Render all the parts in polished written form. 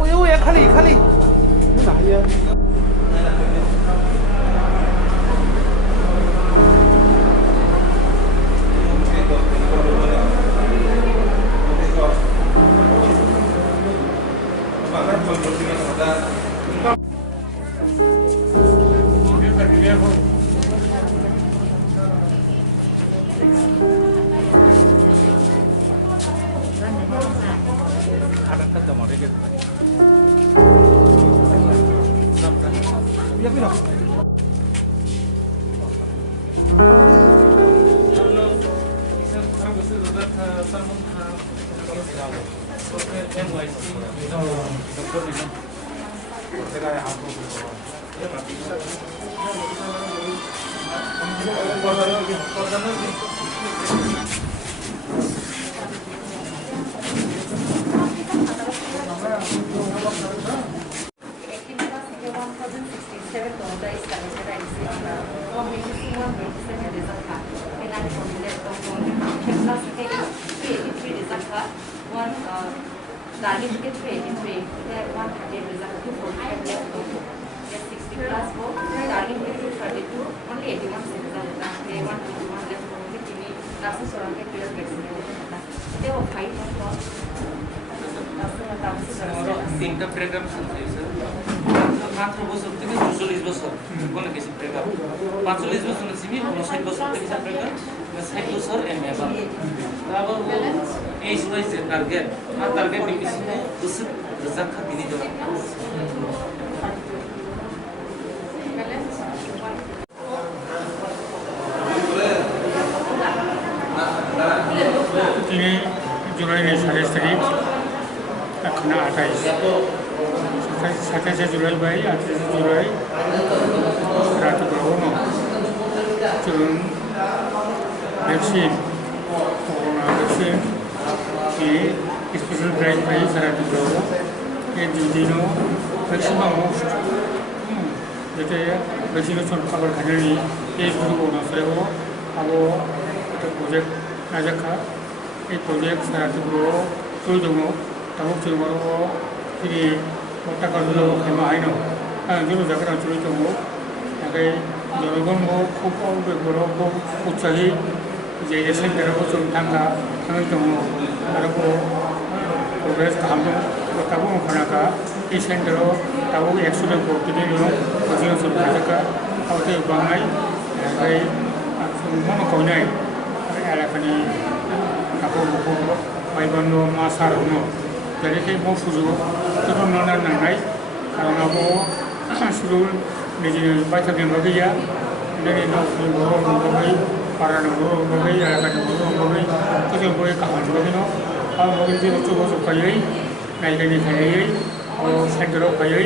Ôi em Khali Khali. Nó lại vậy. Darling ticket 283, there 130 result 245 left over. Yes, 60 plus 4, darling ticket 232, only 81 result. They 121 left over. Kini classes around 12 vaccination. They were 5 months. তিনটা ব্রেকআপ আছে স্যার মাত্র বছর থেকে 40 বছর কোন কিছু ব্রেকআপ 45 বছর না সিমি 59 বছর থেকে ব্রেকআপ 60 বছর এমএ তারপর এই সময় যে টার্গেট আর টার্গেট বিপিসিতে উচিত রেজাল্ট দিনে দেওয়া তিনি জুলাইয়ের 27 তারিখ এখন 27 जुलाई बाई 28 जुलाई रात ग्रहण जों वैक्सीन कोरोना वैक्सीन की स्पेशल ड्राइव बाई सारा ग्रहण ये दिनों वैक्सीन जाते वैक्सीनेशन खबर खाने ये गुरु नसरेव अब प्रोजेक्ट नाजाखा ये प्रोजेक्ट सारा ग्रह तो दङ ताबुक जों ini kota kalau kema aino, juru jaga curi tunggu, agai jorogon mo kupo begoro ko ucahi, jadi sendiri ko cuma tangga tunggu, ada ko progres kamu, kota ko mana ka, ini sendiri tahu eksudah ko jadi lo, kasihan sudah jaga, kau tu bangai, agai semua kau ni, ada kani aku bayi bando masar no. Jadi kita mau fuzu, kita nona nangai, karena mau fuzu di sini baca game bagi ya, dari nak fuzu bagi, para nak bagi, ada kan bagi, kita boleh kawan bagi no, kalau bagi jadi cuba cuba jadi, naik ni kaya, kalau sendiri kaya,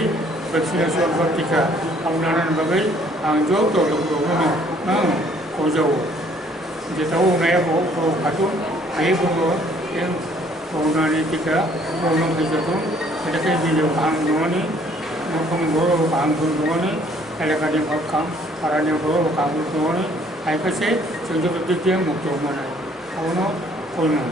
vaksinasi orang tika, kalau nana bagi, jauh tu tu no, kau jauh, jadi tahu naya kau katu, ayah kau yang Corona ni kita, corona kita tu, ada ke video kahang dongani, mungkin guru kahang dongani, ada kan yang kahang, para yang guru kahang dongani, ayat saya, sejauh itu dia mukti mana, awalnya corona.